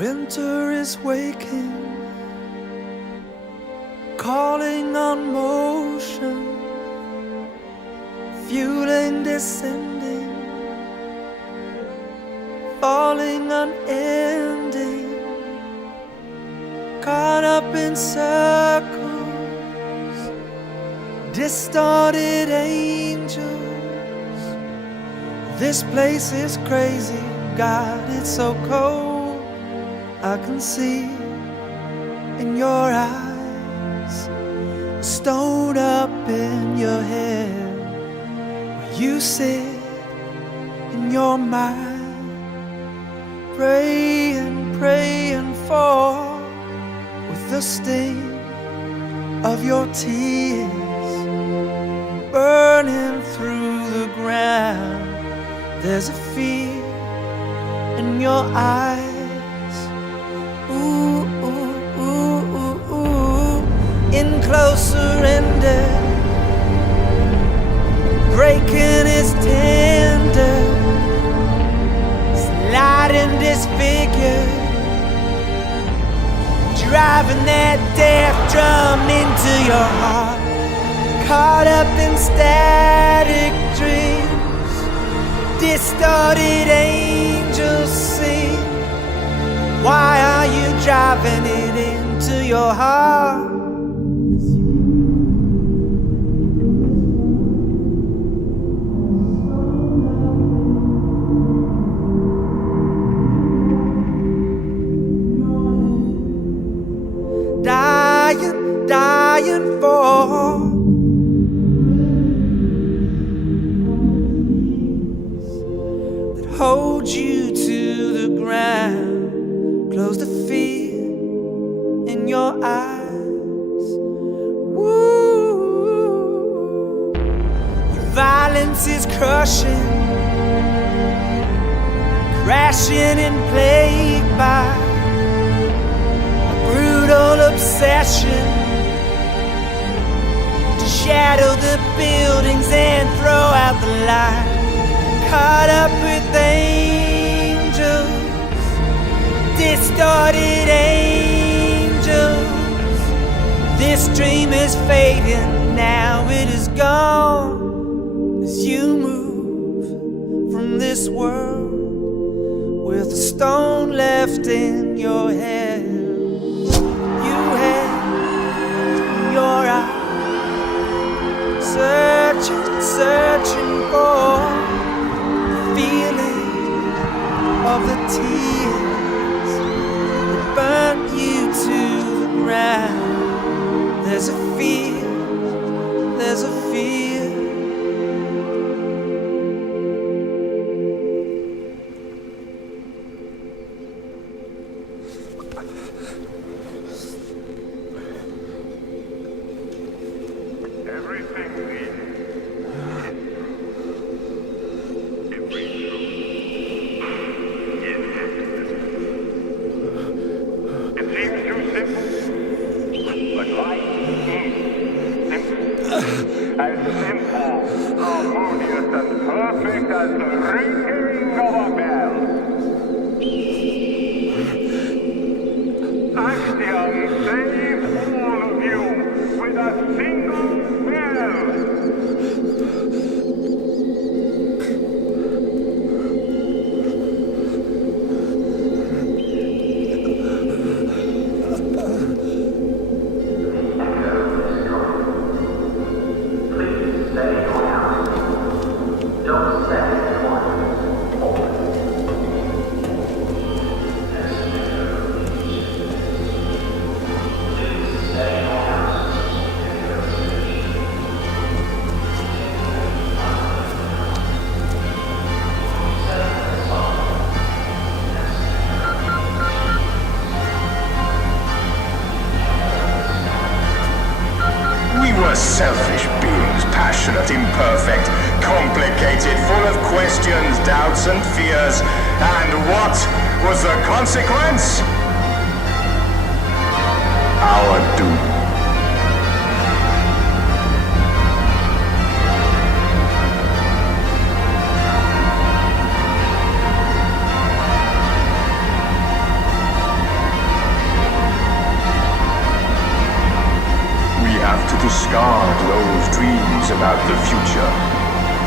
Winter is waking, calling on motion, fueling descending, falling unending, caught up in circles, distorted angels. This place is crazy, God, it's so cold. I can see in your eyes, a stone up in your head, where you sit in your mind, praying, praying for, with the sting of your tears burning through the ground. There's a fear in your eyes. Ooh, ooh, ooh, ooh, ooh. In close surrender, breaking is tender, sliding disfigured, driving that death drum into your heart, caught up in static dreams, distorted angels sing. Why are you driving it into your heart? Dying, dying for that hold you to the ground. Close the fear in your eyes. Woo. Your violence is crushing, crashing and plagued by a brutal obsession to shadow the buildings and throw out the light. Caught up with angels, distorted angels. This dream is fading, now it is gone. As you move from this world with a stone left in your head, you had your eyes searching, searching for the feeling of the tears burn you to the ground. There's a fear, there's a fear. Everything we every it seems too simple, but life is simple. As simple, harmonious, and perfect as the ringing of a bell. Axiom saves all of you with a single bell. Selfish beings, passionate, imperfect, complicated, full of questions, doubts, and fears. And what was the consequence? Our doom. discard those dreams about the future.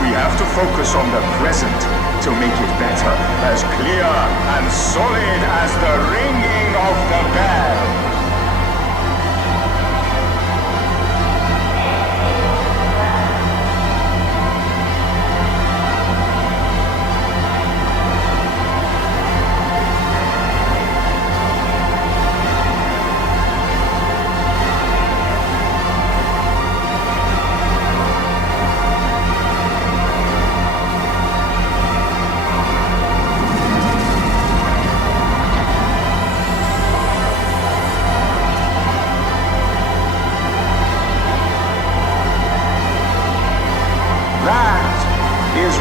We have to focus on the present to make it better, as clear and solid as the ringing of the bell.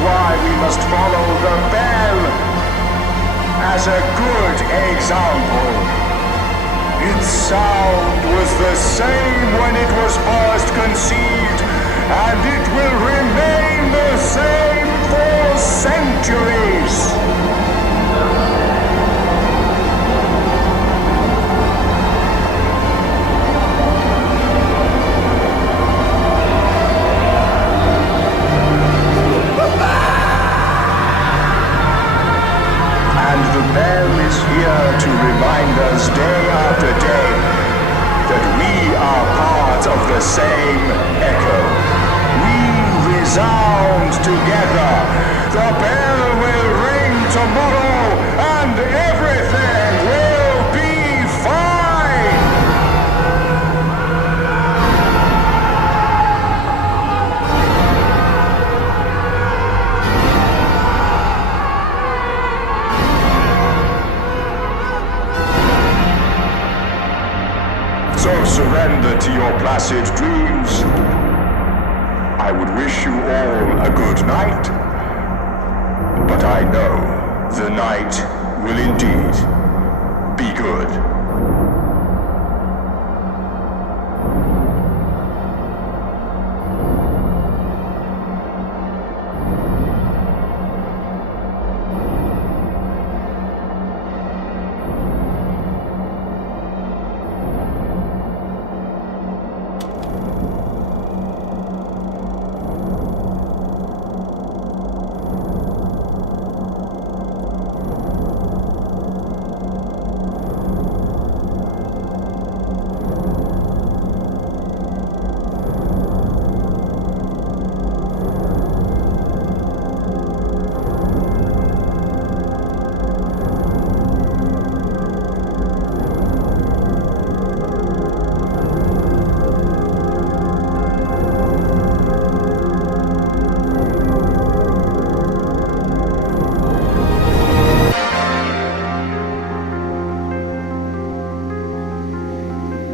Why we must follow the bell as a good example. Its sound was the same when it was first conceived, and it will remain the same for centuries. The bell is here to remind us day after day that we are part of the same echo. We resound together. The bell will ring tomorrow and everything will be fine. So surrender to your placid dreams. I would wish you all a good night, but I know the night will indeed be good.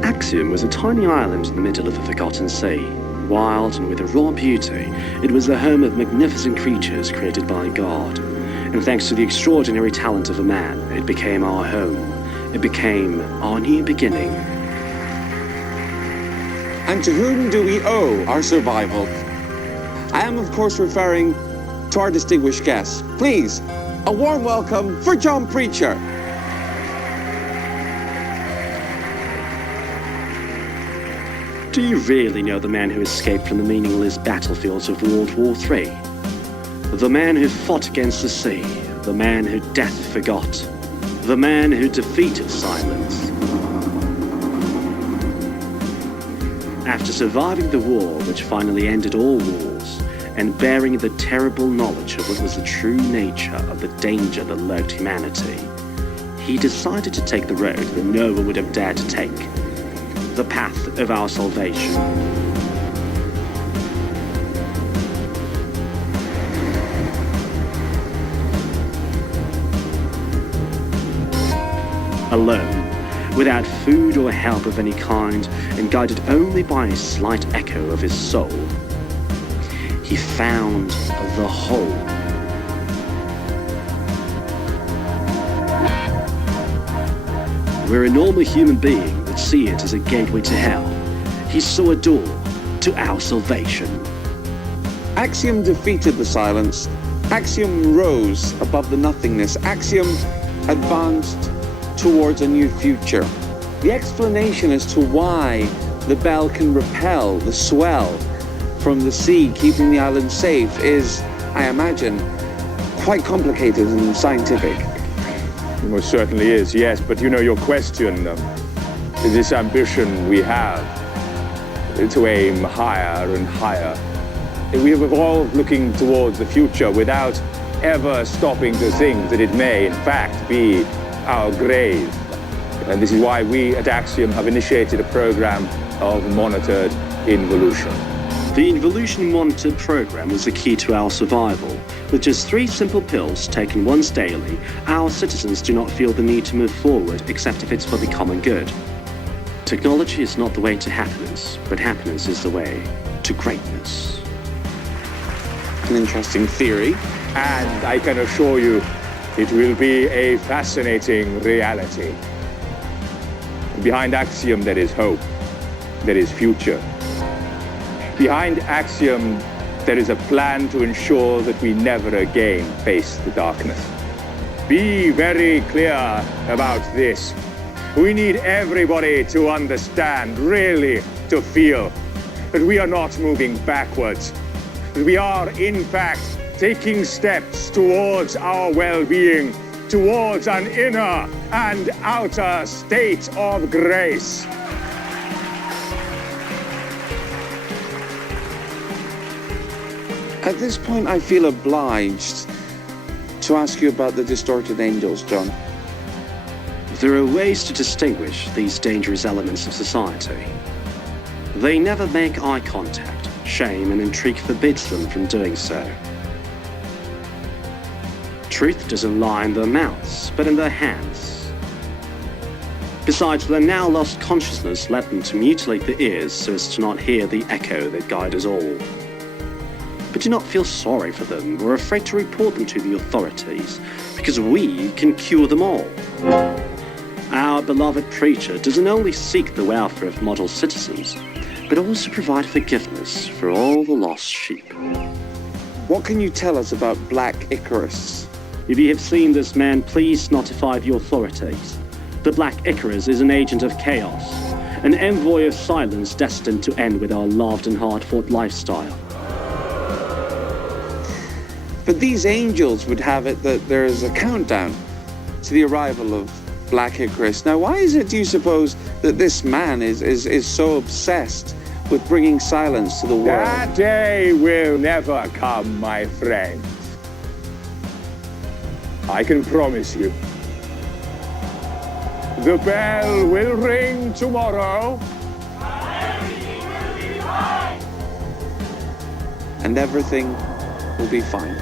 Axiom was a tiny island in the middle of the forgotten sea. Wild and with a raw beauty, it was the home of magnificent creatures created by God. And thanks to the extraordinary talent of a man, it became our home. It became our new beginning. And to whom do we owe our survival? I am, of course, referring to our distinguished guests. Please, a warm welcome for John Preacher. Do you really know the man who escaped from the meaningless battlefields of World War III? The man who fought against the sea, the man who death forgot, the man who defeated silence. After surviving the war which finally ended all wars, and bearing the terrible knowledge of what was the true nature of the danger that lurked humanity, he decided to take the road that no one would have dared to take. The path of our salvation. Alone, without food or help of any kind, and guided only by a slight echo of his soul, he found the whole. Where a normal human being see it as a gateway to hell, he saw a door to our salvation. Axiom defeated the silence. Axiom rose above the nothingness. Axiom advanced towards a new future. The explanation as to why the bell can repel the swell from the sea, keeping the island safe, is, I imagine, quite complicated and scientific. It most certainly is, yes. But you know, your question, this ambition we have to aim higher and higher. We have evolved looking towards the future without ever stopping to think that it may, in fact, be our grave. And this is why we at Axiom have initiated a program of monitored involution. The Involution Monitored program was the key to our survival. With just 3 simple pills taken once daily, our citizens do not feel the need to move forward except if it's for the common good. Technology is not the way to happiness, but happiness is the way to greatness. An interesting theory. And I can assure you, it will be a fascinating reality. Behind Axiom, there is hope. There is future. Behind Axiom, there is a plan to ensure that we never again face the darkness. Be very clear about this. We need everybody to understand, really to feel, that we are not moving backwards. That we are, in fact, taking steps towards our well-being, towards an inner and outer state of grace. At this point, I feel obliged to ask you about the distorted angels, John. There are ways to distinguish these dangerous elements of society. They never make eye contact. Shame and intrigue forbids them from doing so. Truth doesn't lie in their mouths, but in their hands. Besides, their now lost consciousness led them to mutilate the ears so as to not hear the echo that guides us all. But do not feel sorry for them or afraid to report them to the authorities, because we can cure them all. Our beloved preacher doesn't only seek the welfare of model citizens, but also provide forgiveness for all the lost sheep. What can you tell us about Black Icarus? If you have seen this man, please notify the authorities. The Black Icarus is an agent of chaos, an envoy of silence destined to end with our loved and hard-fought lifestyle. But these angels would have it that there is a countdown to the arrival of Black Icarus. Now, why is it, do you suppose, that this man is so obsessed with bringing silence to the world? That day will never come, my friend. I can promise you. The bell will ring tomorrow. And everything will be fine.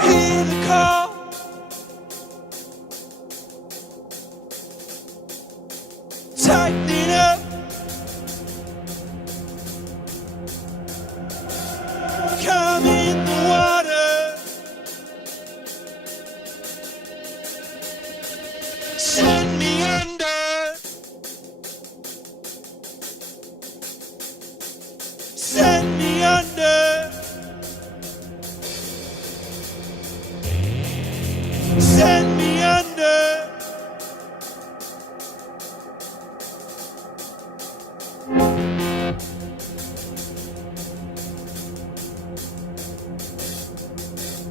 Hear the call. Tighten up. Come in the water. Send me under. Send me under. Send me under.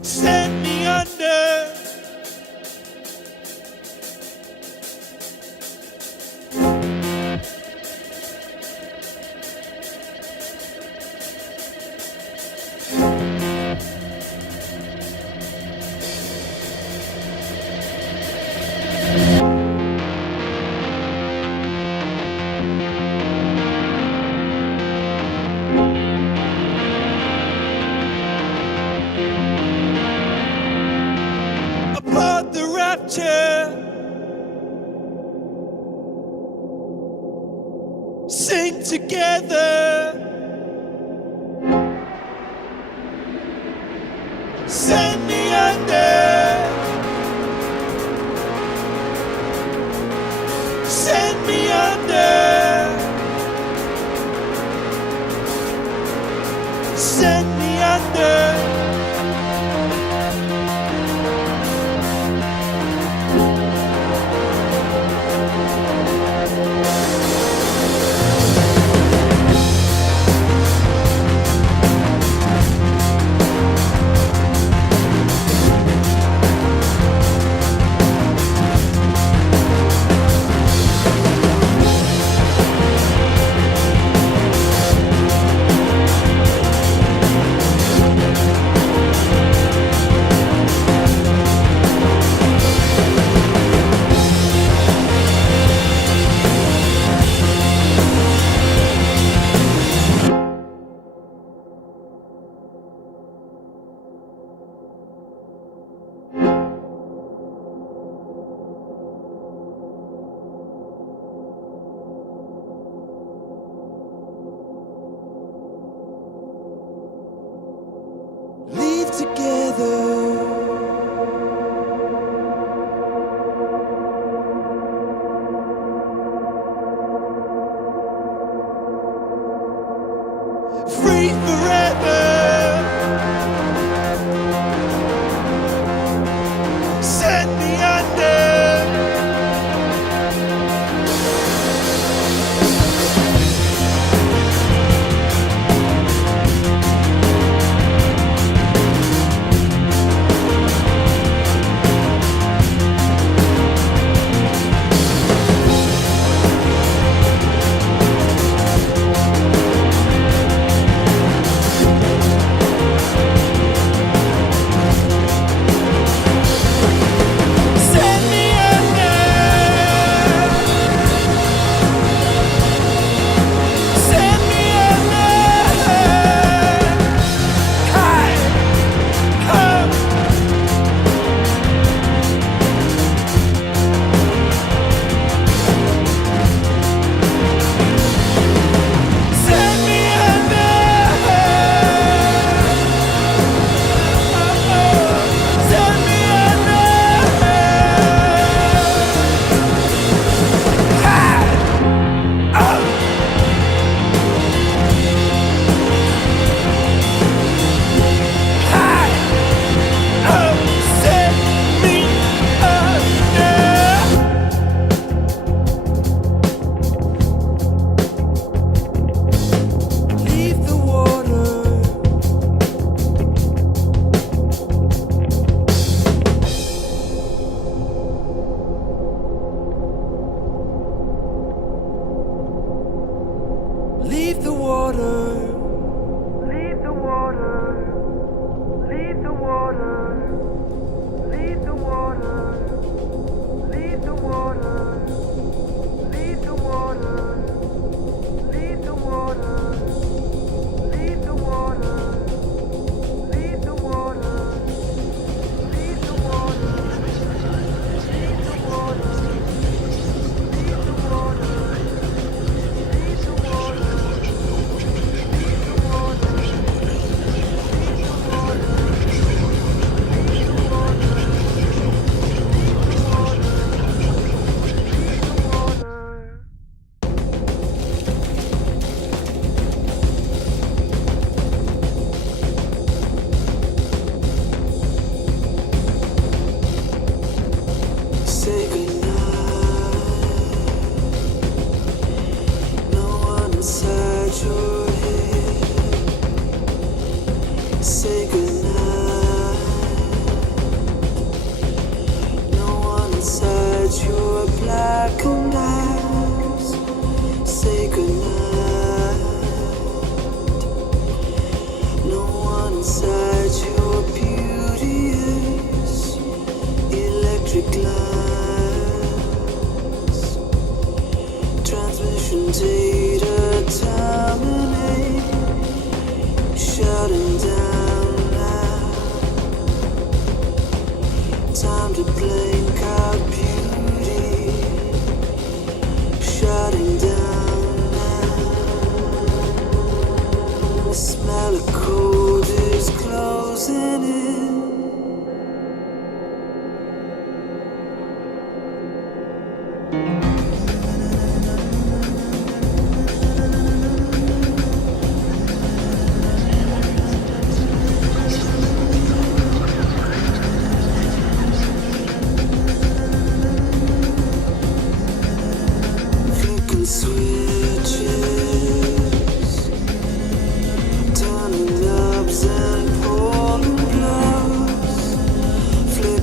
Send me under. Applaud the rapture. Sing together. Send me under. Leave together. Free forever. Set me under. Leave the water. Leave the water. Leave the water. Leave the water. Leave the water. Leave the water. Leave the water. Leave the water. Leave the water. Leave the water. Leave the water. Leave the water. Leave the water. Say goodnight. No one inside your head. Say goodnight. No one inside your black and eyes. Say goodnight. No one inside your beauteous electric lines. Transmission data terminate. Shutting down now. Time to blink out beauty. Shutting down now. The smell of cold is closing in.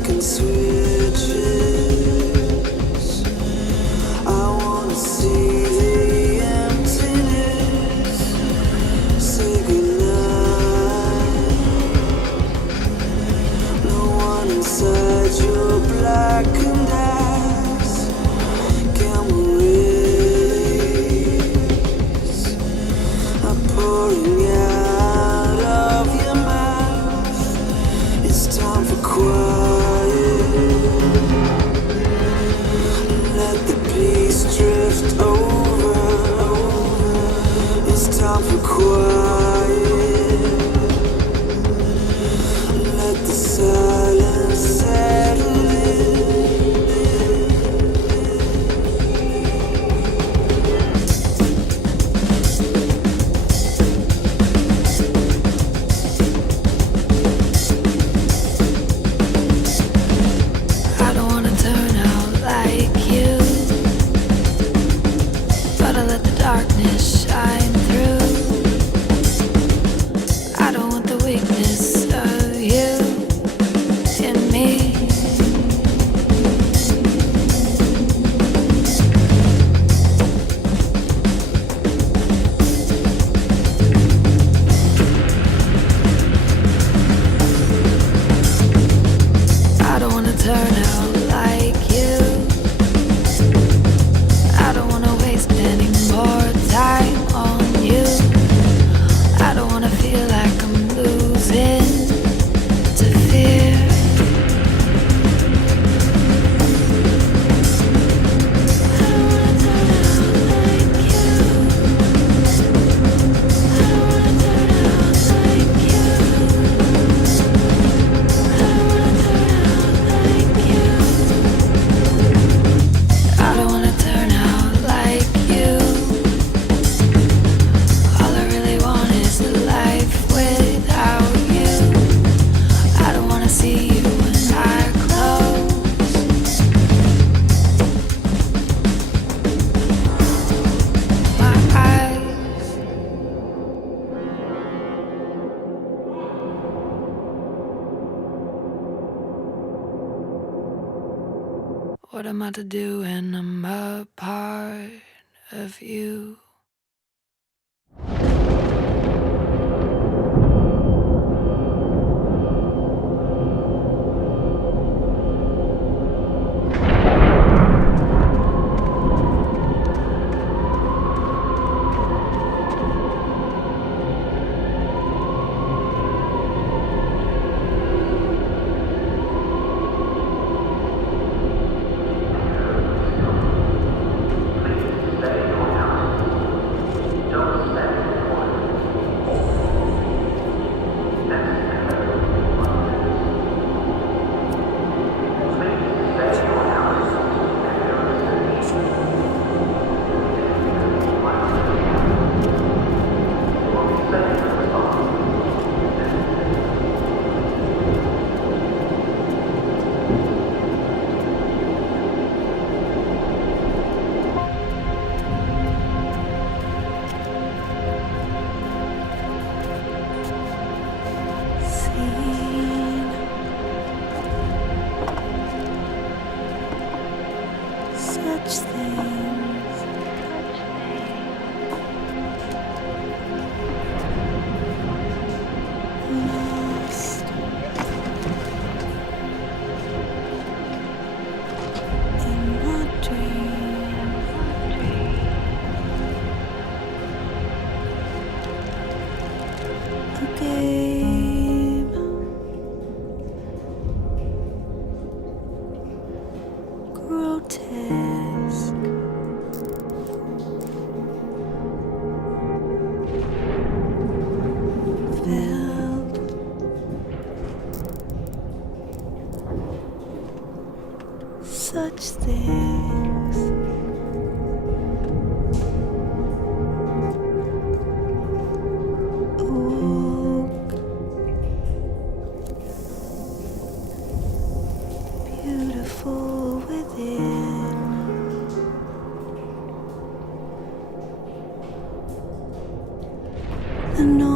flicking switches. I wanna see the emptiness. Say goodnight. No one inside your blackened eyes. Gamma rays are pouring out of your mouth. It's time for quiet. Let the peace drift over. It's time for quiet. Let the silence settle in. I don't wanna turn out like you. Gotta let the darkness shine through. I don't want the weakness of you in me. I don't wanna turn out like you. I don't wanna waste any more time on you. I don't wanna feel like I'm losing to fear. I don't wanna turn out like you. I don't wanna turn out like you. I don't wanna turn out like you. I don't wanna turn out like you. All I really want is a life without you. I don't wanna see you when I close my eyes. What am I to do when I'm a part of you? Such things. Lost in my dream. A game. Grotesque. Felt such things. Awoke. Beautiful within. The noise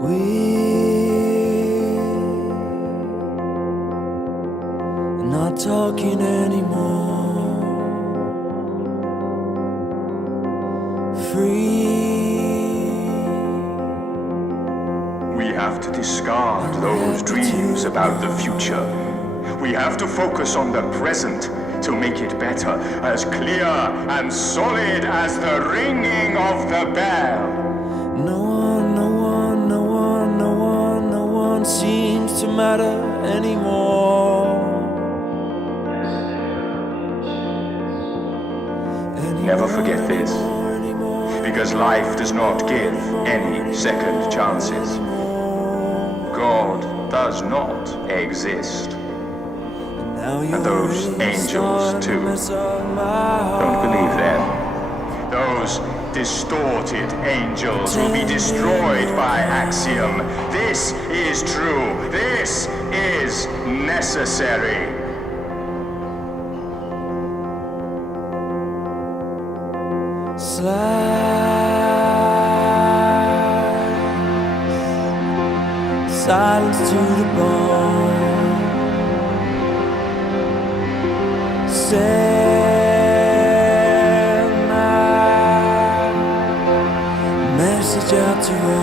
We're not talking anymore. Free. We have to discard those dreams about the future. We have to focus on the present to make it better, as clear and solid as the ringing of the bell. No one seems to matter anymore. Never forget this, because life does not give any second chances. God does not exist. And those angels too. Don't believe them. Those distorted angels will be destroyed by Axiom. This is true. This is necessary. Silence to the bone. Send my message out to all.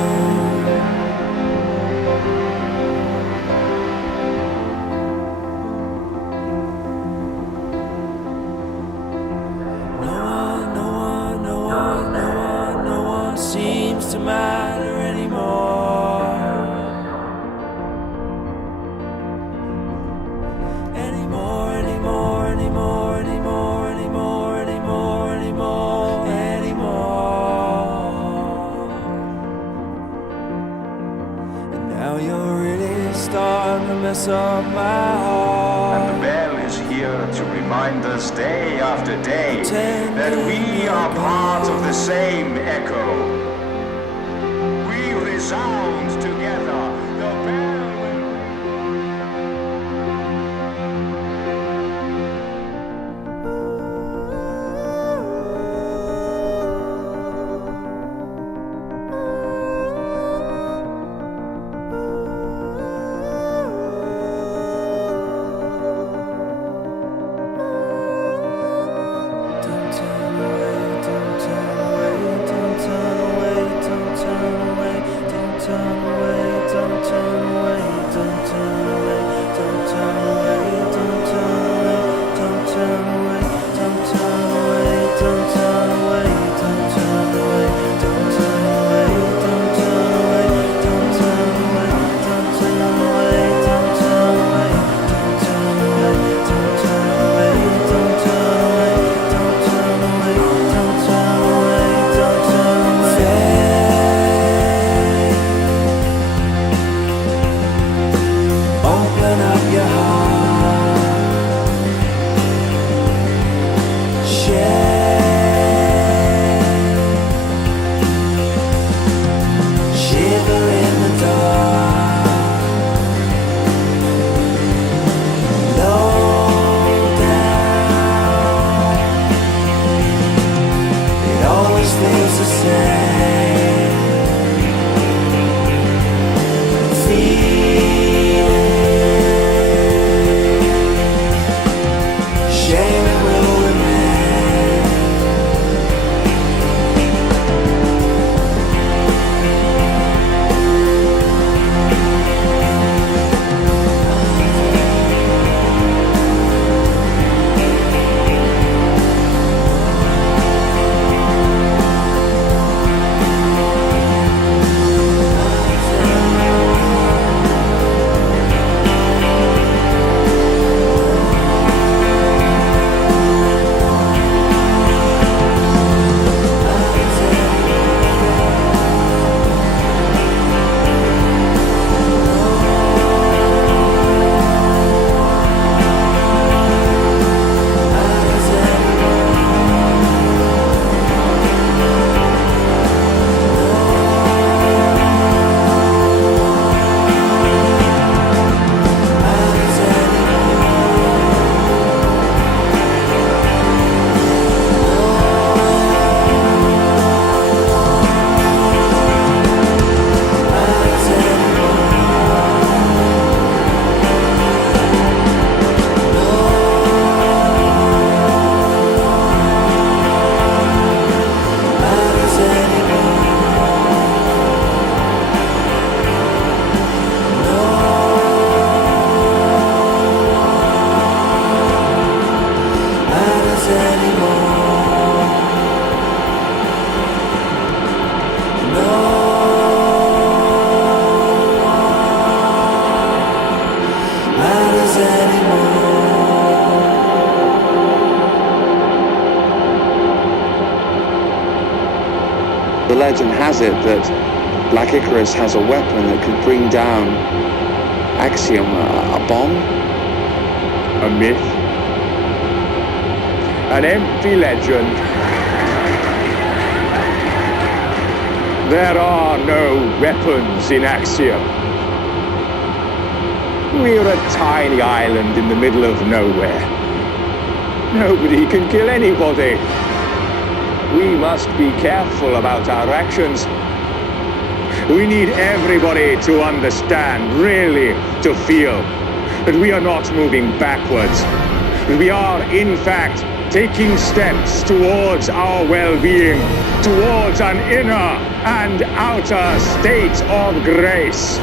No one seems to matter anymore. Now you're really starting to mess up my heart. And the bell is here to remind us day after day that we are part of the same echo. We resound together. The bell will... The legend has it that Black Icarus has a weapon that could bring down Axiom, a bomb. A myth. An empty legend. There are no weapons in Axiom. We're a tiny island in the middle of nowhere. Nobody can kill anybody. We must be careful about our actions. We need everybody to understand, really, to feel that we are not moving backwards. We are, in fact, taking steps towards our well-being, towards an inner and outer state of grace.